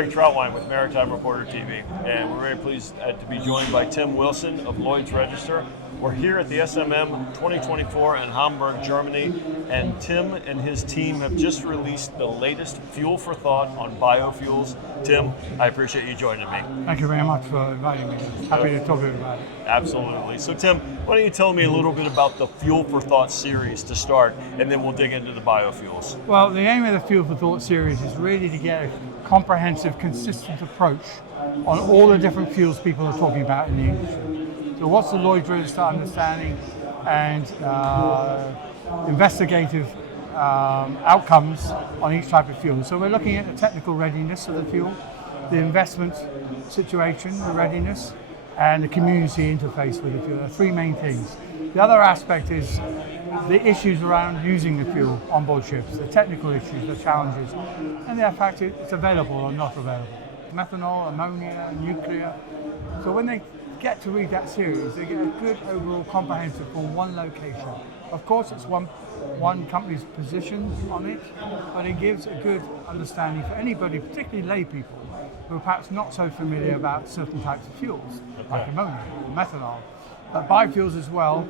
Greg Troutwine with Maritime Reporter TV, and we're very pleased to be joined by Tim Wilson of Lloyd's Register. We're here at the SMM 2024 in Hamburg, Germany, and Tim and his team have just released the latest fuel for thought on biofuels. Tim, I appreciate you joining me. Thank you very much for inviting me. Happy to talk about it. Absolutely. So Tim, why don't you tell me a little bit about the Fuel for Thought series to start, and then we'll dig into the biofuels. Well, the aim of the Fuel for Thought series is really to get a comprehensive, consistent approach on all the different fuels people are talking about in the industry. So what's the Lloyd Register understanding and investigative outcomes on each type of fuel? So we're looking at the technical readiness of the fuel, the investment situation, the readiness, and the community interface with the fuel. There are three main things. The other aspect is the issues around using the fuel on board ships, the technical issues, the challenges, and the fact it's available or not available. Methanol, ammonia, nuclear. So when they get to read that series, they get a good overall comprehensive from one location. Of course, it's one company's position on it, but it gives a good understanding for anybody, particularly lay people, who are perhaps not so familiar about certain types of fuels, like ammonia or methanol. But biofuels as well,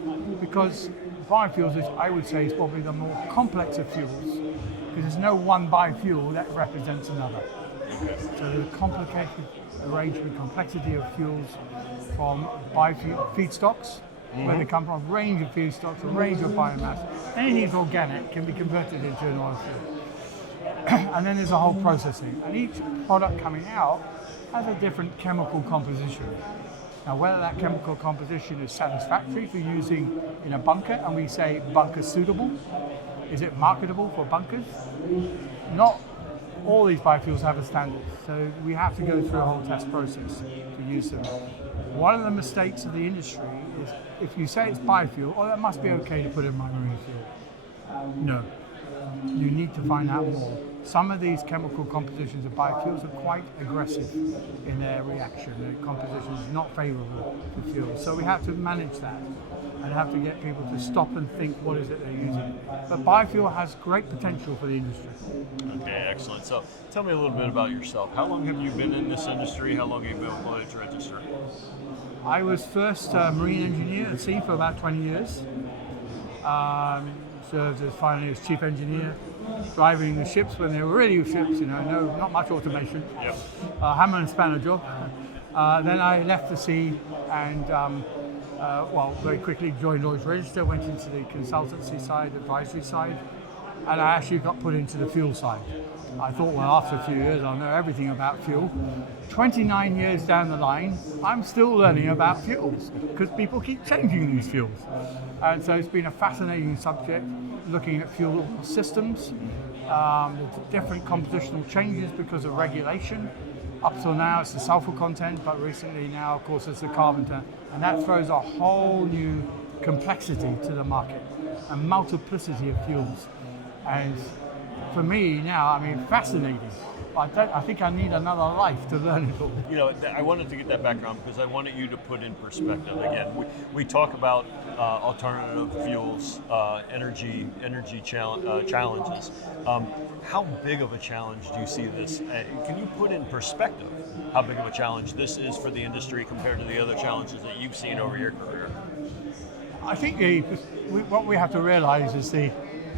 because biofuels, is, I would say, is probably the more complex of fuels, because there's no one biofuel that represents another. So the complicated arrangement, complexity of fuels from biofuel feedstocks, where they come from, a range of feedstocks, a range of biomass. Anything that's organic can be converted into an oil fuel. And then there's a whole processing. And each product coming out has a different chemical composition. Now, whether that chemical composition is satisfactory for using in a bunker, and we say bunker suitable, is it marketable for bunkers? Not all these biofuels have a standard, so we have to go through a whole test process to use them. One of the mistakes of the industry is if you say it's biofuel, oh, that must be okay to put in my marine fuel. No, you need to find out more. Some of these chemical compositions of biofuels are quite aggressive in their reaction. The composition is not favorable to fuel. So we have to manage that and have to get people to stop and think what is it they're using. But biofuel has great potential for the industry. Okay, excellent. So tell me a little bit about yourself. How long have you been in this industry? How long have you been with Lloyd's Register? I was first a marine engineer at sea for about 20 years. Served as finally as chief engineer, driving the ships when they were really ships, not much automation. Yep. Hammer and spanner job. Then I left the sea and very quickly joined Lloyd's Register, went into the consultancy side, advisory side, and I actually got put into the fuel side. I thought, well, after a few years, I'll know everything about fuel. 29 years down the line, I'm still learning about fuels because people keep changing these fuels. And so it's been a fascinating subject, looking at fuel systems, the different compositional changes because of regulation. Up till now, it's the sulfur content, but recently now, of course, it's the carbon content. And that throws a whole new complexity to the market, a multiplicity of fuels. And for me now, fascinating. I think I need another life to learn it all. I wanted to get that background because I wanted you to put in perspective. Again, we talk about alternative fuels, energy challenges. How big of a challenge do you see this? Can you put in perspective how big of a challenge this is for the industry compared to the other challenges that you've seen over your career? I think what we have to realize is the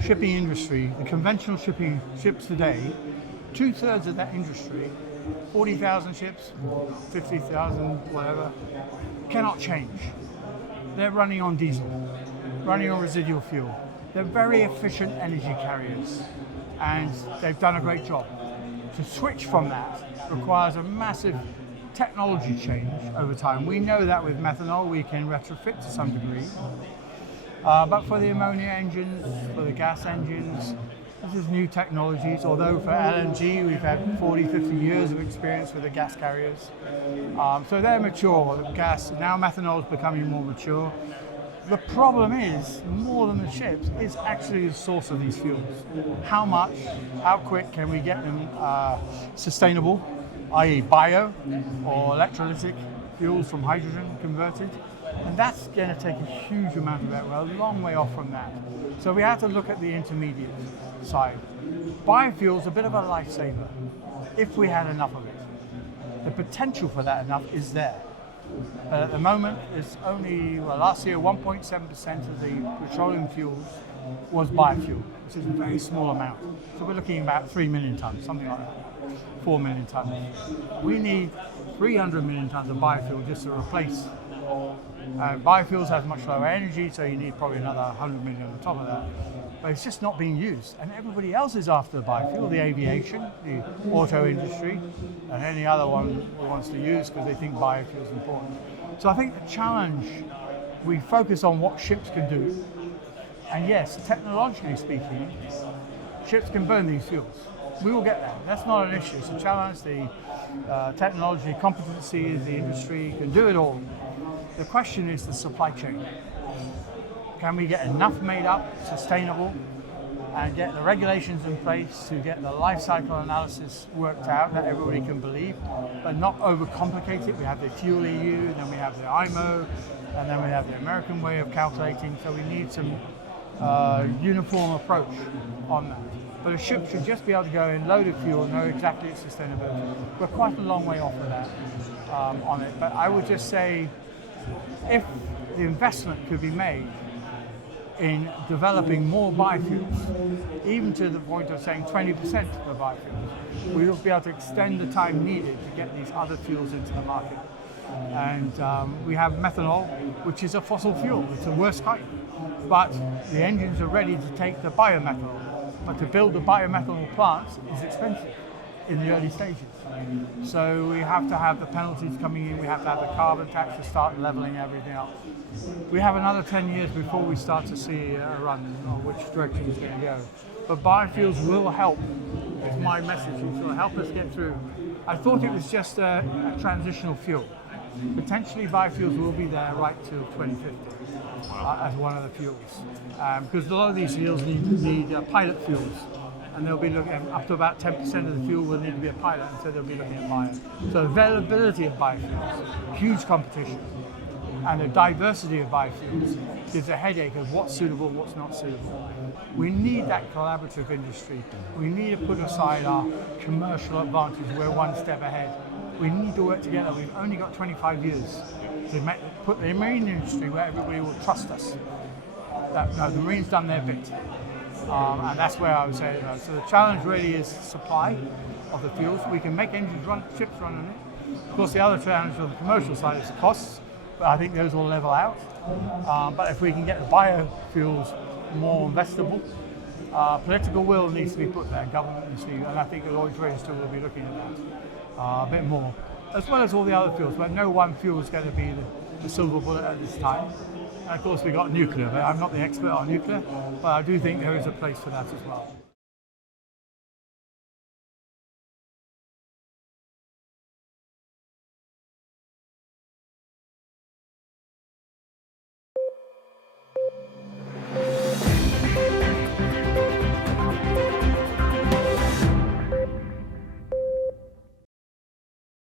shipping industry, the conventional ships today, 2/3 of that industry, 40,000 ships, 50,000, whatever, cannot change. They're running on diesel, running on residual fuel. They're very efficient energy carriers, and they've done a great job. To switch from that requires a massive technology change over time. We know that with methanol we can retrofit to some degree, but for the ammonia engines, for the gas engines, this is new technologies, although for LNG we've had 40, 50 years of experience with the gas carriers. So they're mature, the gas, now methanol is becoming more mature. The problem is, more than the ships, is actually the source of these fuels. How much, how quick can we get them sustainable, i.e. bio or electrolytic fuels from hydrogen converted? And that's going to take a huge amount of effort. We're a long way off from that. So we have to look at the intermediate side. Biofuel's a bit of a lifesaver, if we had enough of it. The potential for that enough is there. But at the moment, it's only, well, last year 1.7% of the petroleum fuels was biofuel, which is a very small amount. So we're looking at about 3 million tonnes, something like that, 4 million tonnes. We need 300 million tonnes of biofuel just to replace. Biofuels has much lower energy, so you need probably another 100 million on top of that. But it's just not being used. And everybody else is after the biofuel, the aviation, the auto industry, and any other one who wants to use because they think biofuel is important. So I think the challenge, we focus on what ships can do. And yes, technologically speaking, ships can burn these fuels. We will get there. That's not an issue. It's a challenge. The technology, competency, the industry can do it all. The question is the supply chain. Can we get enough made up, sustainable, and get the regulations in place to get the life cycle analysis worked out that everybody can believe, but not overcomplicate it? We have the Fuel EU, then we have the IMO, and then we have the American way of calculating. So we need some uniform approach on that. But a ship should just be able to go in, load of fuel, know exactly its sustainability. We're quite a long way off of that on it. But I would just say, if the investment could be made in developing more biofuels, even to the point of saying 20% of the biofuels, we will be able to extend the time needed to get these other fuels into the market. And we have methanol, which is a fossil fuel. It's the worst kind. But the engines are ready to take the biomethanol. But to build the biomethanol plants is expensive in the early stages. So we have to have the penalties coming in, we have to have the carbon tax to start leveling everything up. We have another 10 years before we start to see a run on which direction it's going to go. But biofuels will help. It's my message. It will help us get through. I thought it was just a transitional fuel. Potentially biofuels will be there right till 2050 as one of the fuels. Because a lot of these fuels need pilot fuels. And they'll be looking at up to about 10% of the fuel will need to be a pilot, and so they'll be looking at bio. So availability of biofuels, huge competition, and the diversity of biofuels gives a headache of what's suitable, what's not suitable. We need that collaborative industry. We need to put aside our commercial advantage. We're one step ahead. We need to work together. We've only got 25 years to put the marine industry where everybody will trust us. No, the marine's done their bit. And that's where I would say, so the challenge really is supply of the fuels. We can make engines run, ships run on it. Of course, the other challenge on the commercial side is the costs, but I think those will level out. But if we can get the biofuels more investable, political will needs to be put there, government needs to be, and I think the Lloyd's register will be looking at that a bit more, as well as all the other fuels, but no one fuel is going to be the silver bullet at this time. And of course, we've got nuclear, but I'm not the expert on nuclear, but I do think there is a place for that as well.